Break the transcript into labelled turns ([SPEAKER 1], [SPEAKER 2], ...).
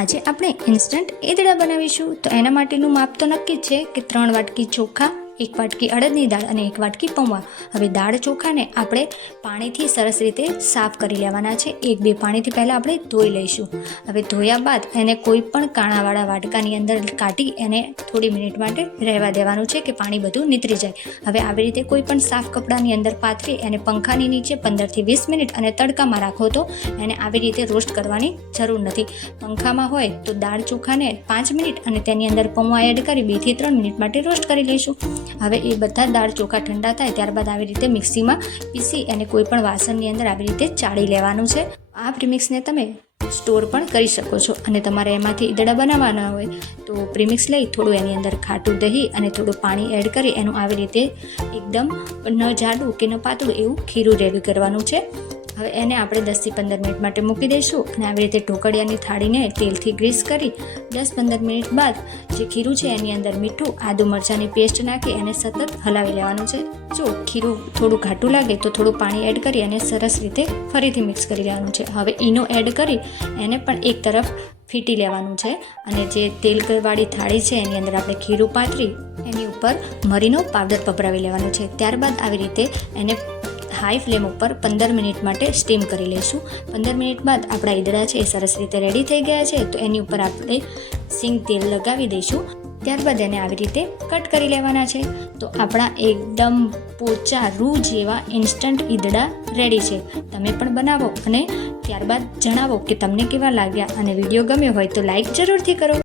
[SPEAKER 1] આજે આપણે ઇન્સ્ટન્ટ ઈદડા બનાવીશું. તો એના માટેનું માપ તો નક્કી છે કે ત્રણ વાટકી ચોખા એક વાટકી અડદની દાળ અને એક વાટકી પૌવા હવે દાળ ચોખાને આપણે પાણીથી સરસ રીતે સાફ કરી લેવાના છે. એક બે પાણીથી પહેલાં આપણે ધોઈ લઈશું. હવે ધોયા બાદ એને કોઈ પણ કાણાવાળા વાટકાની અંદર કાઢી એને થોડી મિનિટ માટે રહેવા દેવાનું છે કે પાણી બધું નીતરી જાય. હવે આવી રીતે કોઈ પણ સાફ કપડાની અંદર પાથરી એને પંખાની નીચે પંદરથી વીસ મિનિટ અને તડકામાં રાખો તો એને આવી રીતે રોસ્ટ કરવાની જરૂર નથી. પંખામાં હોય તો દાળ ચોખાને પાંચ મિનિટ અને તેની અંદર પૌવા એડ કરી બેથી ત્રણ મિનિટ માટે રોસ્ટ કરી લઈશું. હવે એ બધા દાળ ચોખા ઠંડા થાય ત્યારબાદ આવી રીતે મિક્સીમાં પીસી અને કોઈ પણ વાસણની અંદર આવી રીતે ચાળી લેવાનું છે. આ પ્રીમિક્સને તમે સ્ટોર પણ કરી શકો છો અને તમારે એમાંથી ઈદડા બનાવવાના હોય તો પ્રીમિક્સ લઈ, થોડું એની અંદર ખાટું દહીં અને થોડું પાણી એડ કરી એનું આવી રીતે એકદમ ન જાડું કે ન પાતળું એવું ખીરું રેડી કરવાનું છે. હવે એને આપણે દસથી પંદર મિનિટ માટે મૂકી દઈશું અને આવી રીતે ઢોકળિયાની થાળીને તેલથી ગ્રીસ કરી દસ પંદર મિનિટ બાદ જે ખીરું છે એની અંદર મીઠું, આદુ મરચાંની પેસ્ટ નાખી એને સતત હલાવી લેવાનું છે. જો ખીરું થોડું ઘાટું લાગે તો થોડું પાણી એડ કરી અને સરસ રીતે ફરીથી મિક્સ કરી લેવાનું છે. હવે ઈનો એડ કરી એને પણ એક તરફ ફીટી લેવાનું છે અને જે તેલવાળી થાળી છે એની અંદર આપણે ખીરું પાથરી એની ઉપર મરીનો પાવડર પપરાવી લેવાનો છે. ત્યારબાદ આવી રીતે એને હાઈ ફ્લેમ ઉપર પંદર મિનિટ માટે સ્ટીમ કરી લઈશું. પંદર મિનિટ બાદ આપણા ઈદડા છે એ સરસ રીતે રેડી થઈ ગયા છે, તો એની ઉપર આપણે સિંગ તેલ લગાવી દઈશું. ત્યારબાદ એને આવી રીતે કટ કરી લેવાના છે. તો આપણા એકદમ પોચા રૂ જેવા ઇન્સ્ટન્ટ ઈદડા રેડી છે. તમે પણ બનાવો અને ત્યારબાદ જણાવો કે તમને કેવા લાગ્યા અને વીડિયો ગમ્યો હોય તો લાઈક જરૂરથી કરો.